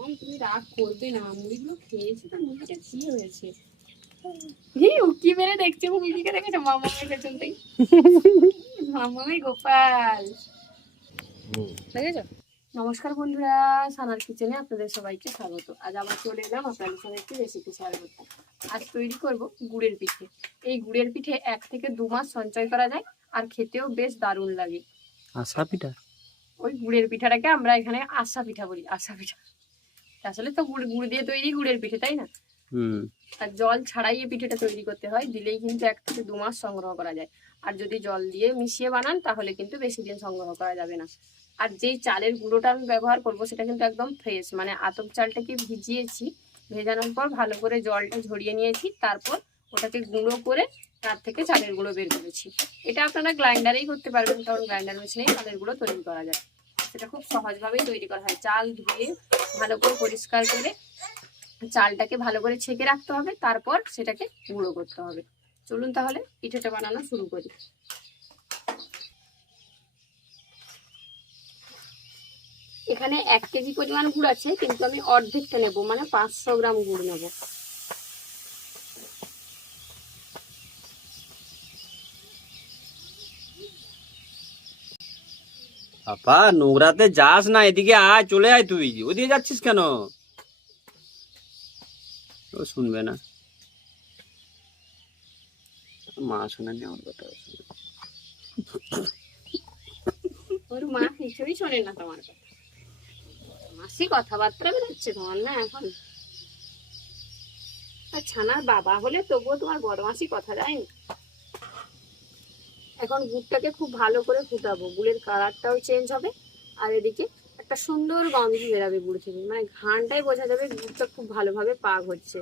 তুমি রাগ করবে না, মুড়িগুলো খেয়েছি তো, মুড়িটা কি হয়েছে? উকি মেরে দেখছে, মুড়িকে দেখেছো মামামের পেছনটাই, মামামে গোপাল দেখেছো। নমস্কার বন্ধুরা, সানার কিচেনে আপনাদের সবাইকে স্বাগত। আজ আবার চলে এলাম আপনাদের সঙ্গে একটি রেসিপি শেয়ার করতে। আজ তৈরি করব গুড়ের পিঠে। এই গুড়ের পিঠে 1 থেকে 2 মাস সঞ্চয় করা যায়, আর খেতেও বেশ দারুণ লাগে। আশা পিঠা, ওই গুড়ের পিঠাটাকে আমরা এখানে আশা পিঠা বলি। আশা পিঠা আসলে তো গুড় গুড় দিয়ে তৈরি গুড়ের পিঠে, তাই না? আর জল ছাড়াই এই পিঠেটা তৈরি করতে হয়, দিলেই কিন্তু 1 থেকে 2 মাস সংগ্রহ করা যায়। আর যদি জল দিয়ে মিশিয়ে বানান তাহলে কিন্তু বেশি দিন সংগ্রহ করা যাবে না। আর যেই চালের গুঁড়োটা আমি ব্যবহার করব সেটা কিন্তু একদম ফ্রেশ, মানে আতপ চালটাকে ভিজিয়েছি, ভেজানোর পর ভালো করে জলটা ঝরিয়ে নিয়েছি, তারপর ওটাকে গুঁড়ো করে তার থেকে চালের গুঁড়ো বের করেছি। এটা আপনারা গ্রাইন্ডারেই করতে পারবেন, কারণ গ্রাইন্ডার মেশিনেই চালের গুঁড়ো তৈরি করা যায়। সেটা খুব সহজভাবেই তৈরি করা হয়। চাল ধুয়ে ভালো করে পরিষ্কার করে চালটাকে ভালো করে ছেঁকে রাখতে হবে, তারপর সেটাকে গুঁড়ো করতে হবে। চলুন তাহলে পিঠেটা বানানো শুরু করি। এখানে 1 কেজি পরিমাণ গুড় আছে, কিন্তু আমি অর্ধেকটা নেব, মানে 500 গ্রাম গুড় নেব। আপা নোংরাতে যাস না, এদিকে আয়, চলে আয়। তুই ওদিকে যাচ্ছিস কেন? ও শুনবে না, মা শোনেনি আমার কথা। ওর মা কিছুই শোনে না তোমার কথা, মাসি কথাবার্তা বেরোচ্ছে তোমার না এখন। আর ছানার বাবা হলে তবুও তোমার বড় মাসি কথা যায়নি। এখন গুড়টাকে খুব ভালো করে ফুটাবো, গুড়ের কালারটাও চেঞ্জ হবে, আর এদিকে একটা সুন্দর গন্ধ বেরাবে গুড় থেকে, মানে ঘ্রাণটাই বোঝা যাবে গুড়টা খুব ভালোভাবে পাক হচ্ছে।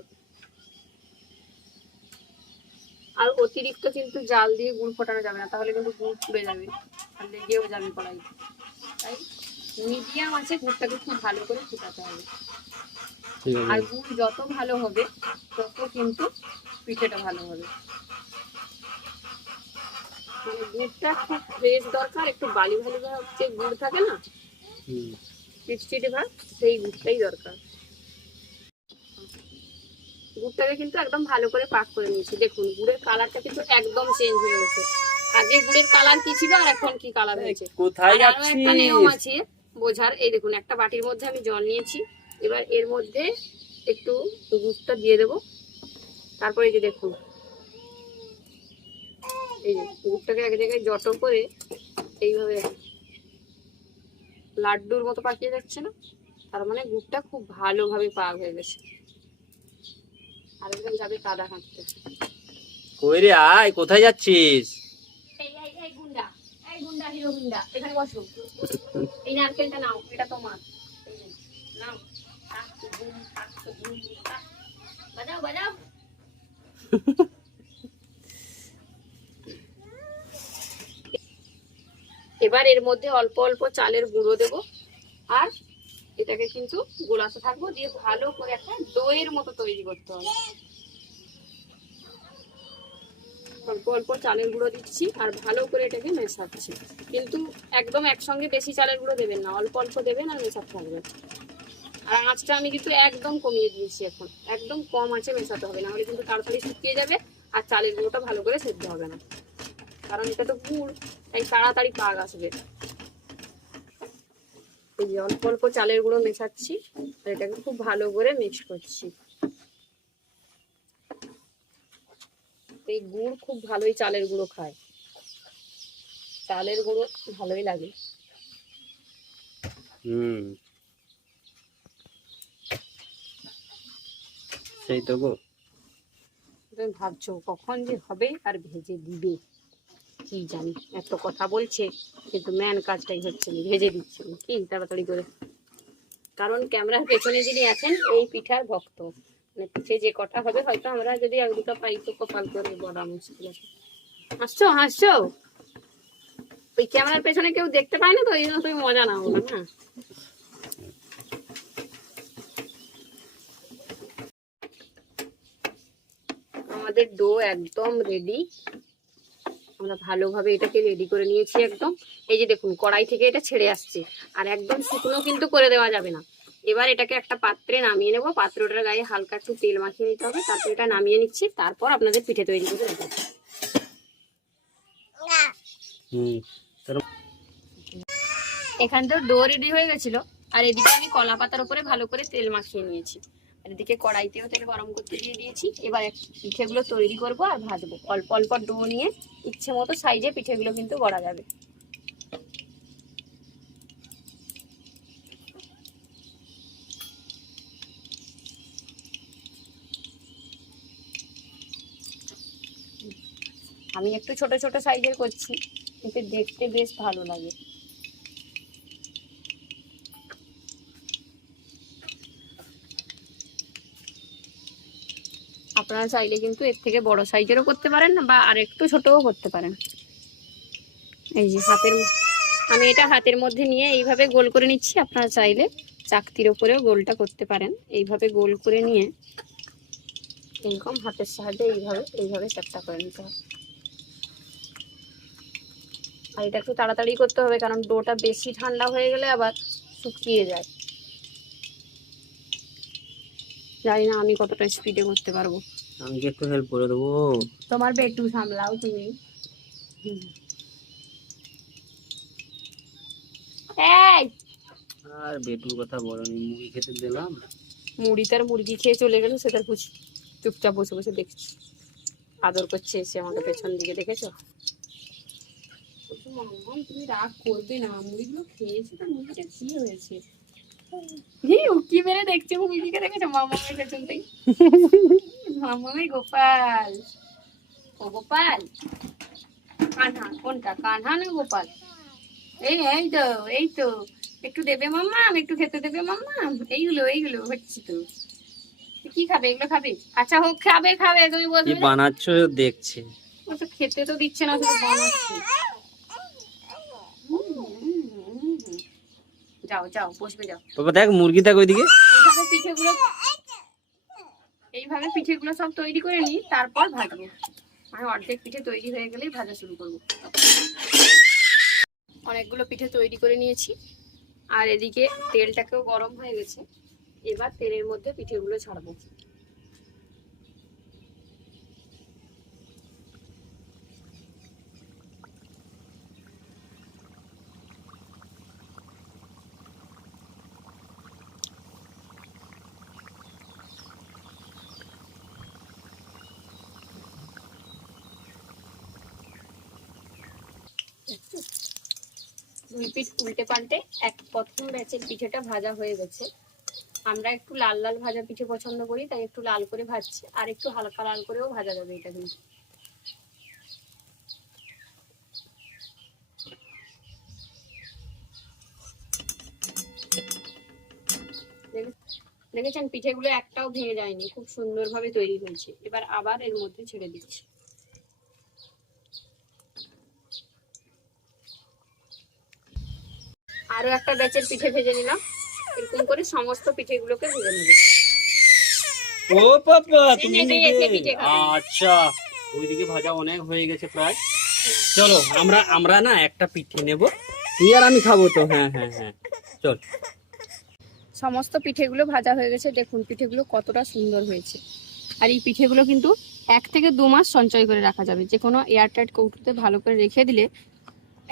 আর অতিরিক্ত কিন্তু জাল দিয়ে গুড় ফোটানো যাবে না, তাহলে কিন্তু গুড় পুড়ে যাবে আর লেগেও যাবে কড়াই। তাই মিডিয়াম আছে গুড়টাকে খুব ভালো করে ফুটাতে হবে। আর গুড় যত ভালো হবে তত কিন্তু পিঠেটা ভালো হবে। মানে গুড়টা খুব ফ্রেশ দরকার, একটু বালি ভালি ভাব যে গুড় থাকে না, চিটচিটে ভাব, সেই গুড়টাই দরকার। গুড়টাকে কিন্তু একদম ভালো করে পাক করে নিয়েছি। দেখুন গুড়ের কালারটা কিন্তু একদম চেঞ্জ হয়ে গেছে। আগে গুড়ের কালার কি ছিল আর এখন কি কালার হয়েছে। কোথায় আরো একটা নিয়ম আছে বোঝার। এই দেখুন একটা বাটির মধ্যে আমি জল নিয়েছি, এবার এর মধ্যে একটু গুড়টা দিয়ে দেবো। তারপরে এই যে দেখুন, এই যে গুড়টাকে এক জায়গায় জটো করে এইভাবে লাড্ডুর মতো পাকিয়ে যাচ্ছে না, তার মানে গুড়টা খুব ভালোভাবে পাক হয়ে গেছে। আর একদম যাবে কাদা হাঁটতে। কই রে, আয়, কোথায় যাচ্ছিস? এই গুন্ডা, এই গুন্ডা, হিরো গুন্ডা, এখানে বসো। এই নারকেলটা নাও, এটা তোমার। নাও, বাজাও বাজাও। এবার এর মধ্যে অল্প অল্প চালের গুঁড়ো দেব, আর এটাকে কিন্তু গোলাতে থাকবো, দিয়ে ভালো করে একটা দইয়ের মতো তৈরি করতে হবে। অল্প অল্প চালের গুঁড়ো দিচ্ছি আর ভালো করে এটাকে মেশাচ্ছি, কিন্তু একদম একসঙ্গে বেশি চালের গুঁড়ো দেবেন না, অল্প অল্প দেবেন আর মেশাতে থাকবেন। আর আঁচটা আমি কিন্তু একদম কমিয়ে দিয়েছি, এখন একদম কম আঁচে মেশাতে হবে, নাহলে কিন্তু তাড়াতাড়ি শুকিয়ে যাবে আর চালের গুঁড়োটা ভালো করে সেদ্ধ হবে না, কারণ এটা তো গুড়, তাই তাড়াতাড়ি পাক আসবে। এই যে অল্প অল্প চালের গুঁড়ো মেশাচ্ছি আর এটাকে খুব ভালো করে মিক্স করছি। এই গুড় খুব ভালোই চালের গুঁড়ো খায়, চালের গুঁড়ো ভালোই লাগে। সেই তো গো। তুমি ভাবছো কখন যে হবে আর ভেজে দিবে, কি জানি এত কথা বলছে কিন্তু ম্যান কাজটাই হচ্ছে না, ভেজে দিচ্ছে কি তাড়াতাড়ি করে। কারণ ক্যামেরার পেছনে যিনি আছেন এই পিঠার ভক্ত, মানে পিঠে যে কটা হবে হয়তো আমরা যদি 1-2টা পাই তো কপাল করে, বড় মুশকিল আছে। হাসছো হাসছো, ওই ক্যামেরার পেছনে কেউ দেখতে পায় না তো, এই জন্য তুমি মজা নাও না। না আমাদের ডো একদম রেডি, আমরা ভালোভাবে এটাকে রেডি করে নিয়েছি একদম। এই যে দেখুন কড়াই থেকে এটা ছেড়ে আসছে, আর একদম শুকনো কিন্তু করে দেওয়া যাবে না, এবার এটাকে একটা পাত্রে নামিয়ে নেবো, পাত্রটার গায়ে হালকা একটু তেল মাখিয়ে নিতে হবে, তারপর এটা নামিয়ে নিচ্ছি, তারপর আপনাদের পিঠে তৈরি করে দেখাচ্ছি। এখান থেকে ডো রেডি হয়ে গেছিল, আর এদিকে আমি কলা পাতার উপরে ভালো করে তেল মাখিয়ে নিয়েছি, আর এদিকে কড়াইতেও তেল গরম করতে দিয়ে দিয়েছি। এবার পিঠেগুলো তৈরি করব আর ভাজবো। অল্প অল্প ডো নিয়ে ইচ্ছে মতো সাইজে পিঠেগুলো কিন্তু গড়া যাবে। আমি একটু ছোট ছোট সাইজের করছি, কিন্তু দেখতে বেশ ভালো লাগে। আপনারা চাইলে কিন্তু এর থেকে বড় সাইজেরও করতে পারেন বা আর একটু ছোটও করতে পারেন। এই যে আমি এটা হাতের মধ্যে নিয়ে এইভাবে গোল করে নিচ্ছি। আপনারা চাইলে চাকতির উপরেও গোলটা করতে পারেন। এইভাবে গোল করে নিয়ে এরকম হাতের সাহায্যে এইভাবে চ্যাপটা করে নিতে হবে। আর এটা একটু তাড়াতাড়ি করতে হবে, কারণ ডোটা বেশি ঠান্ডা হয়ে গেলে আবার শুকিয়ে যায়। জানি না আমি কতটা স্পিডে করতে পারবো। আমি কি একটু হেল্প করে দেবো? তোমার বেটু সামলাও তুমি। এই আর বেটুর কথা বলনি, মুড়ি খেতে দিলাম, মুড়ি তার মুরগি খেয়ে চলে গেল, সেটার খুশি। চুপচাপ বসে বসে দেখছি, আদর করছে এসে আমাকে পেছন দিকে, দেখেছো? তুমি রাগ করবে না, মুড়িগুলো খেয়েছি তো, মুড়িটা কি হয়েছে? উকি মেরে দেখছে মুড়িকে, দেখেছো? মামামের পেছন থেকে। মামামে গোপাল। ও গোপাল, কানহা কোনটা, কানহা না গোপাল? এই তো একটু দেবে মাম্মাম, একটু খেতে দেবে মাম্মাম। এইগুলো হচ্ছে তো। কি খাবে? এগুলো খাবে? আচ্ছা হোক, খাবে তুমি কি বলবে। বানাচ্ছ দেখছে? ও তো খেতে তো দিচ্ছে না, শুধু বানাচ্ছে। যাও বসবে, যাও। বাবা দেখ মুরগি দেখ ওইদিকে। এইভাবে পিঠেগুলো সব তৈরি করে নিই, তারপর ভাজবো। মানে অর্ধেক পিঠে তৈরি হয়ে গেলেই ভাজা শুরু করবো। অনেকগুলো পিঠে তৈরি করে নিয়েছি, আর এদিকে তেলটাকেও গরম হয়ে গেছে। এবার তেলের মধ্যে পিঠেগুলো ছাড়বো। দুই পিঠ উল্টে পাল্টে প্রথম ব্যাচের পিঠেটা ভাজা হয়ে গেছে। আমরা একটু লাল লাল ভাজা পিঠে পছন্দ করি, তাই একটু লাল করে ভাজছি, আর একটু হালকা লাল করেও ভাজা যাবে এটা কিন্তু। দেখেছেন পিঠেগুলো একটাও ভেঙে যায়নি, খুব সুন্দরভাবে তৈরি হয়েছে। এবার আবার এর মধ্যে ছেড়ে দিচ্ছি। আরো একটা ব্যাচের পিঠে ভেজে নিলাম। এরকম করে সমস্ত পিঠেগুলোকে ভেজে নেব। ও বাবা তুমি পিঠে আচ্ছা, ওইদিকে ভাজা অনেক হয়ে গেছে প্রায়। চলো আমরা না একটা পিঠে নেব, তুই আর আমি খাবো তো। হ্যাঁ চল। সমস্ত পিঠেগুলো ভাজা হয়ে গেছে। দেখুন পিঠেগুলো কতটা সুন্দর হয়েছে। আর এই পিঠেগুলো কিন্তু 1 থেকে 2 মাস সঞ্চয় করে রাখা যাবে। যে কোনো এয়ারটাইট কৌটোতে ভালো করে রেখে দিলে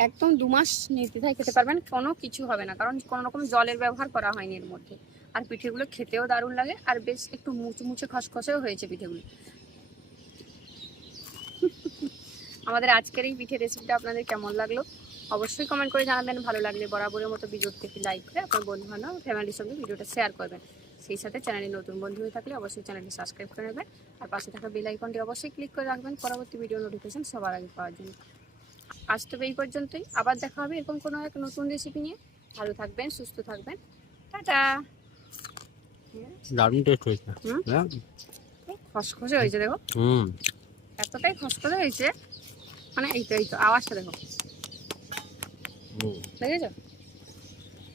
একদম 2 মাস নির্দ্বিধায় খেতে পারবেন, কোনো কিছু হবে না, কারণ কোনো রকম জলের ব্যবহার করা হয়নি এর মধ্যে। আর পিঠেগুলো খেতেও দারুণ লাগে, আর বেশ একটু মুচমুচে খসখসেও হয়েছে পিঠেগুলো। আমাদের আজকের এই পিঠে রেসিপিটা আপনাদের কেমন লাগলো অবশ্যই কমেন্ট করে জানাবেন। ভালো লাগলে বরাবরের মতো ভিডিওটি একটি লাইক করে আপনার বন্ধু বান্ধব ফ্যামিলির সঙ্গে ভিডিওটা শেয়ার করবেন। সেই সাথে চ্যানেলে নতুন বন্ধু হয়ে থাকলে অবশ্যই চ্যানেলটি সাবস্ক্রাইব করে নেবেন, আর পাশে থাকা বেল আইকনটি অবশ্যই ক্লিক করে রাখবেন পরবর্তী ভিডিও নোটিফিকেশন সবার আগে পাওয়ার জন্য। আজ তবে এই পর্যন্তই, আবার দেখা হবে এরকম কোনো এক নতুন রেসিপি নিয়ে। ভালো থাকবেন, সুস্থ থাকবেন, টাটা। দারুণ টেস্ট হয়েছে। খসখসে হয়েছে দেখো, এতটাই খসখসে হয়েছে, মানে এই তো আওয়াজটা দেখো, দেখেছো?